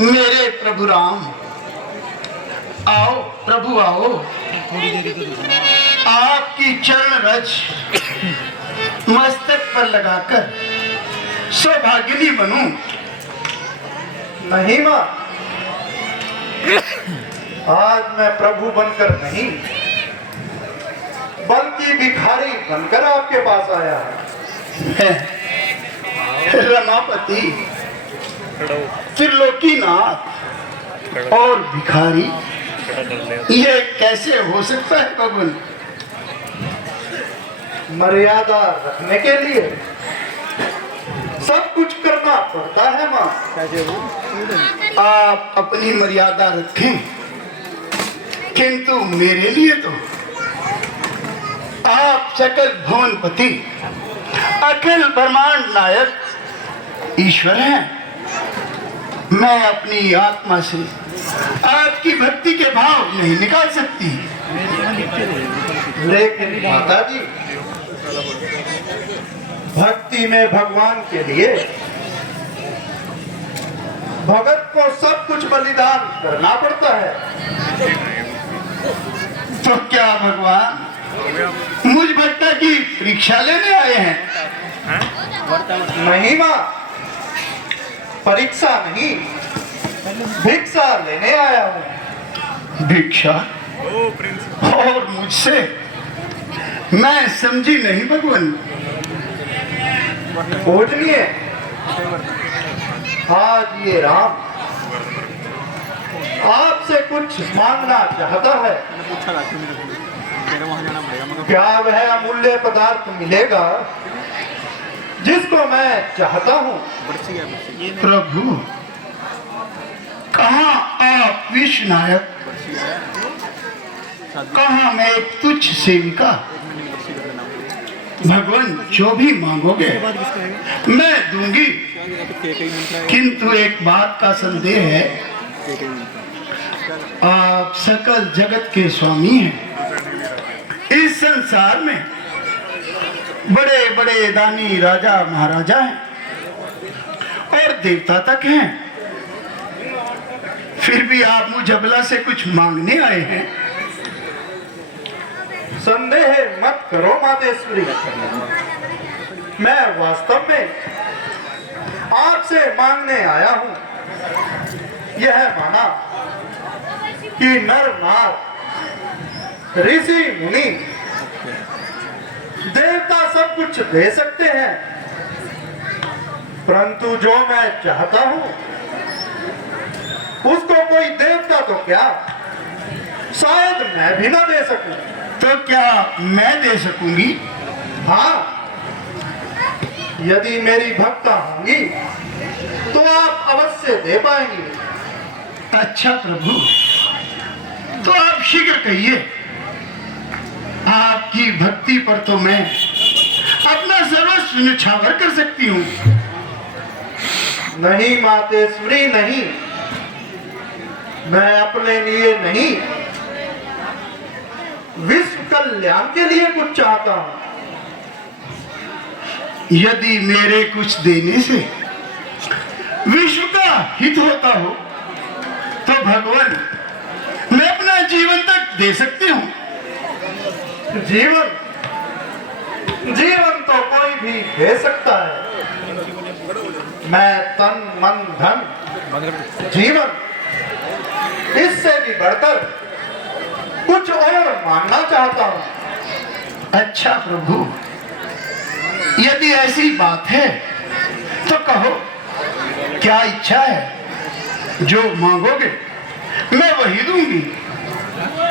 मेरे प्रभु राम, आओ प्रभु आओ। आपकी चरण रज मस्तक पर लगाकर सौभाग्यनी बनूं। नहीं मां, आज मैं प्रभु बनकर नहीं बल्कि भिखारी बनकर आपके पास आया है। रमापति, त्रिलोकीनाथ और भिखारी, ये कैसे हो सकता है भगवान? मर्यादा रखने के लिए सब कुछ करना पड़ता है मां। आप अपनी मर्यादा रखें, किंतु मेरे लिए तो आप सकल भुवनपति, अखिल ब्रह्मांड नायक ईश्वर हैं। मैं अपनी आत्मा से आपकी भक्ति के भाव नहीं निकाल सकती। लेकिन माता जी, भक्ति में भगवान के लिए भगत को सब कुछ बलिदान करना पड़ता है। तो क्या भगवान मुझ भक्ता की परीक्षा लेने आए हैं? नहीं मां, परीक्षा नहीं, भिक्षा लेने आया हूं। भिक्षा? और मुझसे? मैं समझी नहीं भगवान। पूजनीय, आज ये राम आपसे कुछ मांगना चाहता है। क्या वह अमूल्य पदार्थ मिलेगा जिसको मैं चाहता हूँ? प्रभु, कहाँ आप विश्व नायक, कहाँ मैं एक तुच्छ सेविका। भगवान जो भी मांगोगे मैं दूंगी, किंतु एक बात का संदेह है। आप सकल जगत के स्वामी हैं। इस संसार में बड़े बड़े दानी राजा महाराजा हैं और देवता तक हैं, फिर भी आप मुझ अबला से कुछ मांगने आए हैं। संदेह मत करो मातेश्वरी, मैं वास्तव में आपसे मांगने आया हूं। यह माना कि नर नार, ऋषि मुनि, देवता सब कुछ दे सकते हैं, परंतु जो मैं चाहता हूं उसको कोई देवता तो क्या, शायद मैं भी ना दे सकूं। तो क्या मैं दे सकूंगी? हाँ, यदि मेरी भक्ता होंगी तो आप अवश्य दे पाएंगे। अच्छा प्रभु, तो आप शीघ्र कहिए। आपकी भक्ति पर तो मैं अपना सर्वस्व न्यौछावर कर सकती हूँ। नहीं मातेश्वरी, नहीं, मैं अपने लिए नहीं, विश्व कल्याण के लिए कुछ चाहता हूँ। यदि मेरे कुछ देने से विश्व का हित होता हो तो भगवान मैं अपना जीवन तक दे सकती हूँ। जीवन, जीवन तो कोई भी दे सकता है। मैं तन मन धन जीवन, इससे भी बढ़कर कुछ और मांगना चाहता हूँ। अच्छा प्रभु, यदि ऐसी बात है तो कहो, क्या इच्छा है? जो मांगोगे मैं वही दूंगी।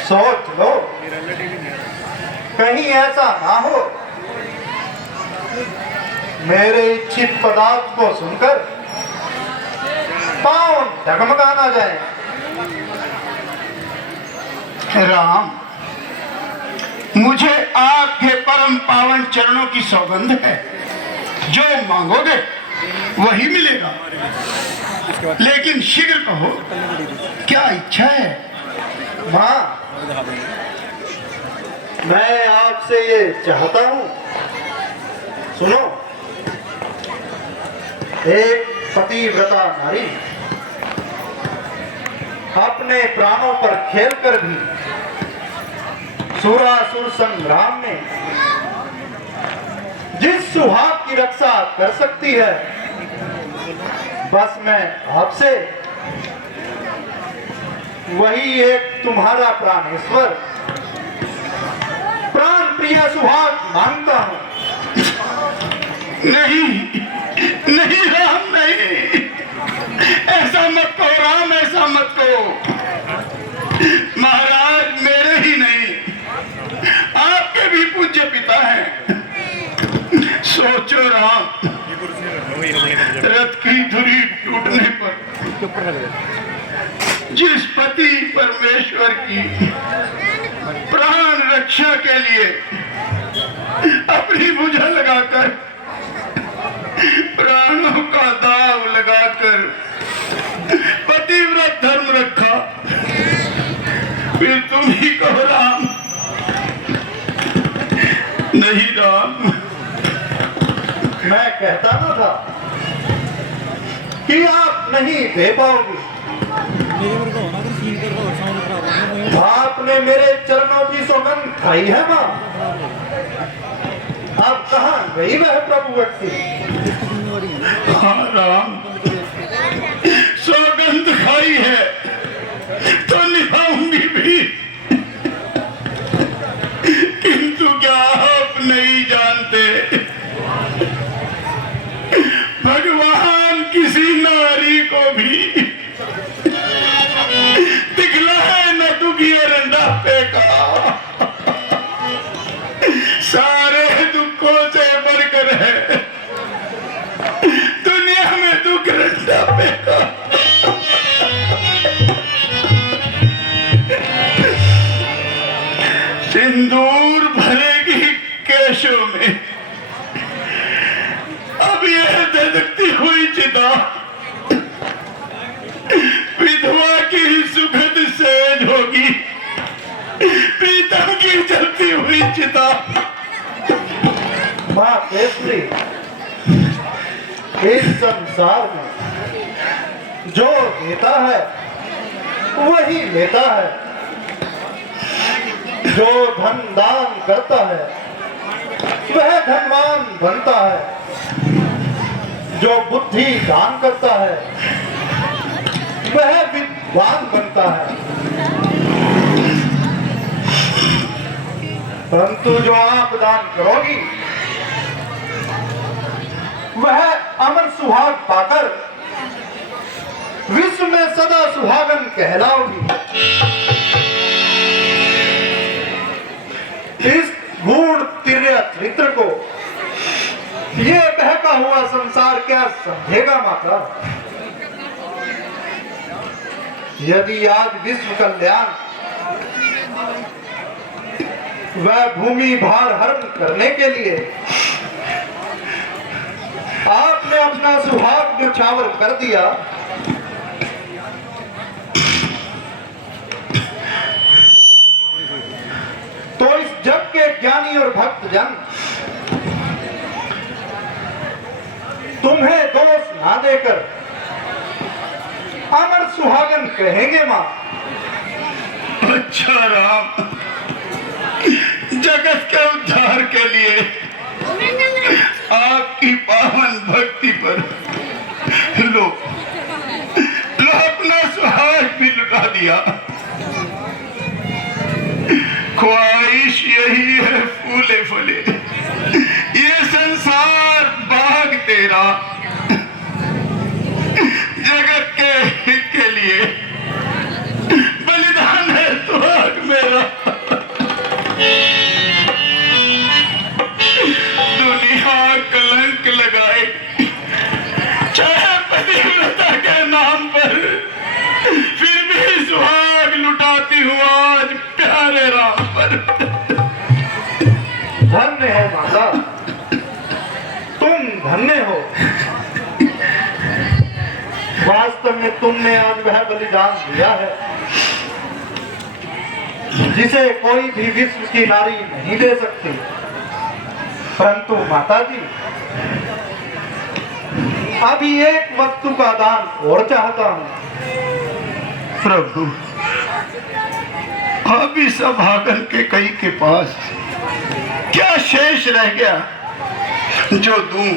सोच लो, कहीं ऐसा ना हो मेरे इच्छित पदार्थ को सुनकर पांव डगमगा ना जाए। राम, मुझे आपके परम पावन चरणों की सौगंध है। जो मांगोगे वही मिलेगा, लेकिन शीघ्र कहो, क्या इच्छा है? माँ, मैं आपसे ये चाहता हूँ, सुनो, एक पतिव्रता नारी अपने प्राणों पर खेलकर भी सुरासुर संग्राम में जिस सुहाग की रक्षा कर सकती है, बस मैं आपसे वही एक तुम्हारा प्राणेश्वर प्राण प्रिय सुहाग मांगता हूं। नहीं नहीं राम, नहीं, ऐसा मत कहो राम, ऐसा मत कहो। महाराज मेरे ही नहीं, आपके भी पूज्य पिता हैं। सोचो राम, रथ की धुरी टूटने पर जिस पति परमेश्वर की प्राण रक्षा के लिए अपनी भुजा लगाकर प्राणों का दाव लगाकर पतिव्रत धर्म रखा, फिर तुम ही कहो राम। नहीं राम, मैं कहता ना था कि आप नहीं दे पाओगे। आपने मेरे चरणों की सौगंध खाई है मां। अब कहां गई वह प्रभु भक्ति? हाँ राम, सौगंध खाई है तो निभाऊंगी भी, किंतु क्या आप नहीं जानते, भगवान किसी नारी को भी दिखलाए न दुखी और बुढ़ापे का, सारे दुखों से बढ़कर है दुनिया में दुख बुढ़ापे का। सिंदूर भरेगी केशों में, अब यह धधकती हुई चिता विधवा की सुखद सेज होगी, प्रीतम की जलती हुई चिता। मां केसरी, इस संसार में जो देता है वही लेता है, जो धन दान करता है वह धनवान बनता है, जो बुद्धि दान करता है वह विद्वान बनता है, परंतु जो आप दान करोगी वह अमर सुहाग पाकर विश्व में सदा सुहागन कहलाओगी। इस गूढ़ तिर्य चरित्र को ये बहका हुआ संसार क्या समझेगा माता? यदि आज विश्व कल्याण वह भूमि भार हरण करने के लिए आपने अपना सुहाग न्यौछावर कर दिया, तो इस जग के ज्ञानी और भक्त जन तुम्हें दोष ना देकर अमर सुहागन कहेंगे मां। अच्छा राम, जगत के उद्धार के लिए आपकी पावन भक्ति पर लो अपना सुहाग भी लुटा दिया। ख्वाहिश यही है फूले फले, ये संसार बाग तेरा, जगत के हित के लिए बलिदान है सुहाग मेरा। दुनिया कलंक लगाए चाहे पतिव्रता के नाम पर, फिर भी सुहाग लुटाती हूँ आज प्यारे राम पर। धन्य हो माता, तुम धन्य हो। वास्तव में तुमने आज वह बलिदान दिया है जिसे कोई भी विश्व की नारी नहीं दे सकती। परंतु माता जी, अभी एक वस्तु का दान और चाहता हूं। प्रभु, अभी सभागन के कई के पास क्या शेष रह गया जो दूं?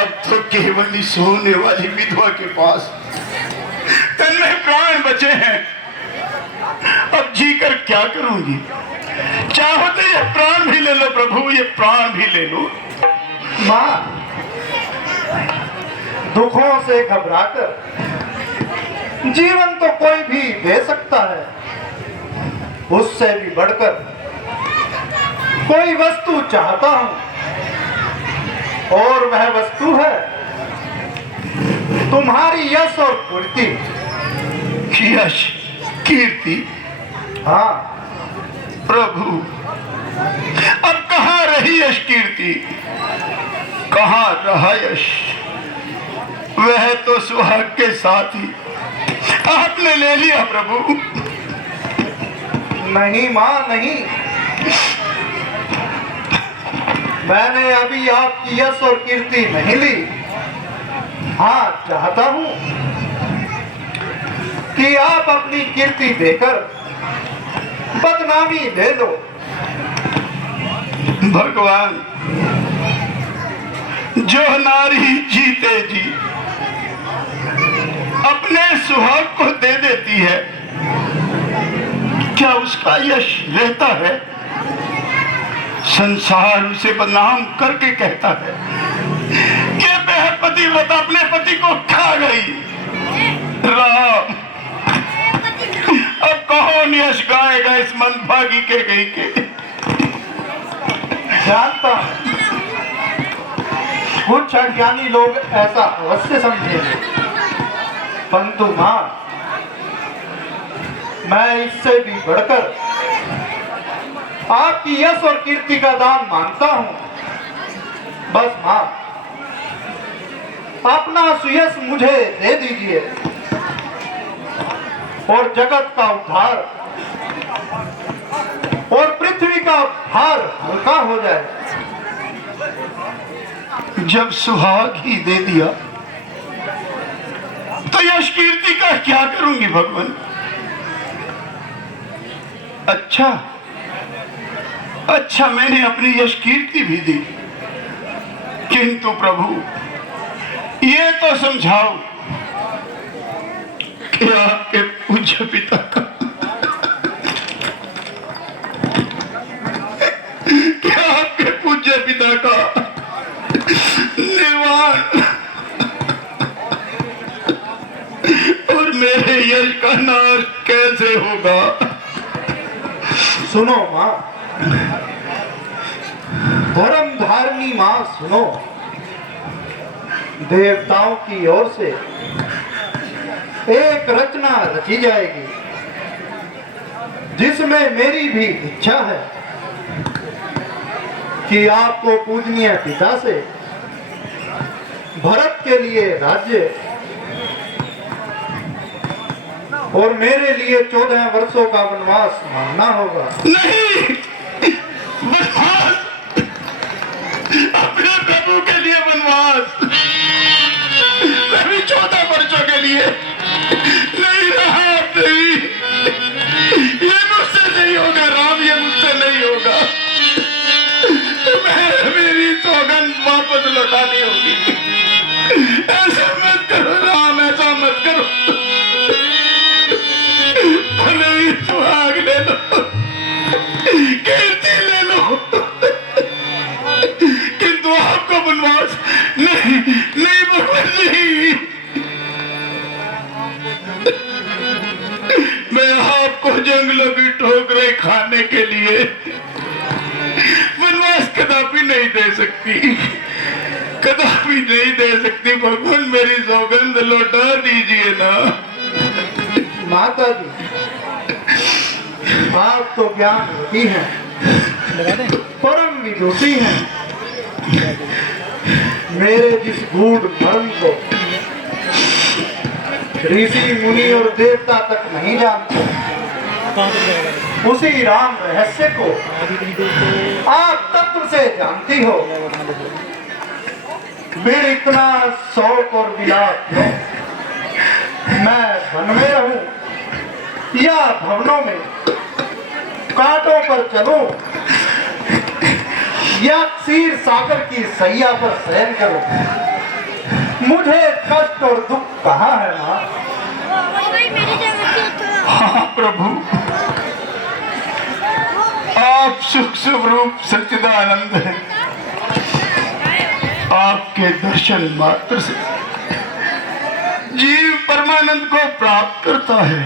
अब तो केवल ही सोने वाली विधवा के पास तन्मय प्राण बचे हैं। अब जीकर क्या करूंगी? चाहो तो ये प्राण भी ले लो प्रभु, ये प्राण भी ले लो। मां, दुखों से घबराकर जीवन तो कोई भी दे सकता है, उससे भी बढ़कर कोई वस्तु चाहता हूं, और वह वस्तु है तुम्हारी यश और कीर्ति। यश कीर्ति? हाँ प्रभु, अब कहाँ रही यश कीर्ति, कहाँ रहा यश? वह तो सुहाग के साथ ही आपने ले लिया प्रभु। नहीं मां, नहीं, मैंने अभी आपकी यश और कीर्ति नहीं ली। हाँ, चाहता हूं कि आप अपनी कीर्ति देकर बदनामी ले लो। भगवान, जो नारी जीते जी अपने सुहाग को दे देती है, क्या उसका यश रहता है? संसार उसे बदनाम करके कहता है कि वह पतिव्रता अपने पति को खा गई। राम, अब कौन यश गाएगा इस मंदभागी के गई के? जानता हूं कुछ अज्ञानी लोग ऐसा अवश्य समझेंगे, परंतु मां, मैं इससे भी बढ़कर आपकी यश और कीर्ति का दान मांगता हूं। बस मां, अपना सुयश मुझे दे दीजिए और जगत का उद्धार और पृथ्वी का भार हल्का हो जाए। जब सुहाग ही दे दिया तो यश कीर्ति का क्या करूंगी भगवान? अच्छा, मैंने अपनी यश कीर्ति भी दी, किंतु प्रभु ये तो समझाओ कि आपके पूज्य पिता का निर्वाण और मेरे यश का नाश कैसे होगा? सुनो मां, धर्म धारणी मां, सुनो। देवताओं की ओर से एक रचना रची जाएगी जिसमें मेरी भी इच्छा है कि आपको पूजनीय पिता से भरत के लिए राज्य और मेरे लिए 14 वर्षों का वनवास मांगना होगा। नहीं, वनवास, अपने प्रभु के लिए वनवास, मैं भी 14 वर्षों के लिए नहीं रहा। नहीं, ये मुझसे नहीं होगा राम, ये मुझसे नहीं होगा। मेरी सौगंध वापस लौटानी होगी। ऐसा मत करो राम, ऐसा मत करो। नहीं, सुहाग ले लो, कीर्ति ले लो, किंतु आपको वनवास नहीं, नहीं भगवान जी। मैं आपको जंगलों की ठोकरें खाने के लिए वनवास कदापि नहीं दे सकती, कदापि नहीं दे सकती। भगवान मेरी सौगंध लौटा दीजिए ना। माता जी, आप तो ज्ञान होती हैं, परम विदुषी हैं। मेरे जिस गूढ़ मर्म को ऋषि मुनि और देवता तक नहीं जानते, उसी राम रहस्य को आप तत्व से जानती हो। फिर इतना शौक और विलाप क्यों? मैं वन में रहूं या भवनों में, कांटों पर चलूं या क्षीर सागर की सैया पर शयन करूं, मुझे कष्ट और दुख कहाँ है माँ? हाँ प्रभु, आप सुख स्वरूप सच्चिदानंद हैं। आपके दर्शन मात्र से जीव परमानंद को प्राप्त करता है।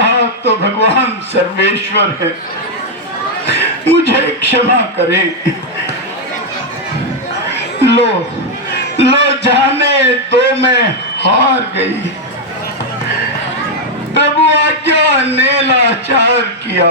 आप तो भगवान सर्वेश्वर हैं, मुझे क्षमा करें। लो लो जाने दो, मैं हार गई। प्रभु आज्ञा ने लाचार किया,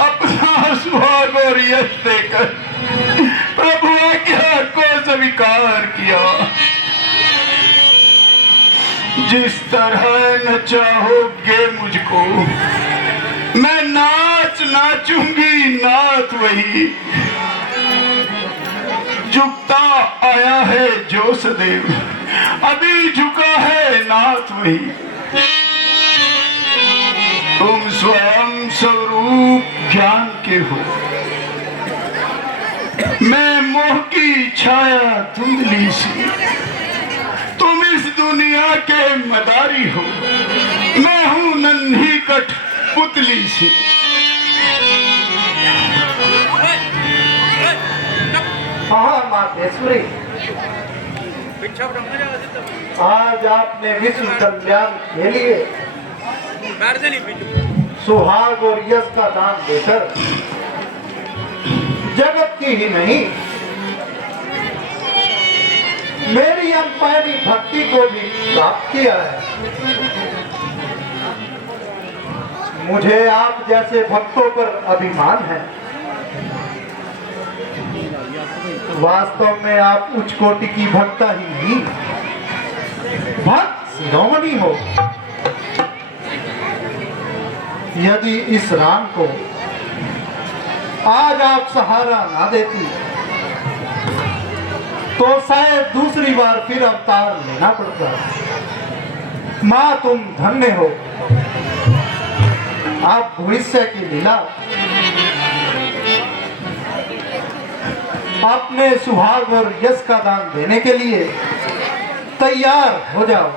अपना सुहाग और यश देकर प्रभु आज्ञा को स्वीकार किया। जिस तरह न चाहोगे मुझको, मैं नाच नाचूंगी नाथ वही। झुकता आया है जो सदैव, अभी झुका है नाथ वही। तुम स्वयं स्वरूप ज्ञान के हो, मैं मोह की छाया धुंधली सी। तुम इस दुनिया के मदारी हो, मैं हूं नन्ही कठ पुतली सी। हाँ मातेश्वरी, आज आपने विश्व कल्याण के लिए सुहाग और यश का दान देकर जगत की ही नहीं, मेरी अनपहली भक्ति को भी प्राप्त किया है। मुझे आप जैसे भक्तों पर अभिमान है। वास्तव में आप उच्च कोटि की भक्ता ही नहीं, भक्त शिरोमणि हो। यदि इस राम को आज आप सहारा ना देती तो शायद दूसरी बार फिर अवतार लेना पड़ता। माँ तुम धन्य हो, आप भविष्य की लीला अपने सुहाग और यश का दान देने के लिए तैयार हो जाओ।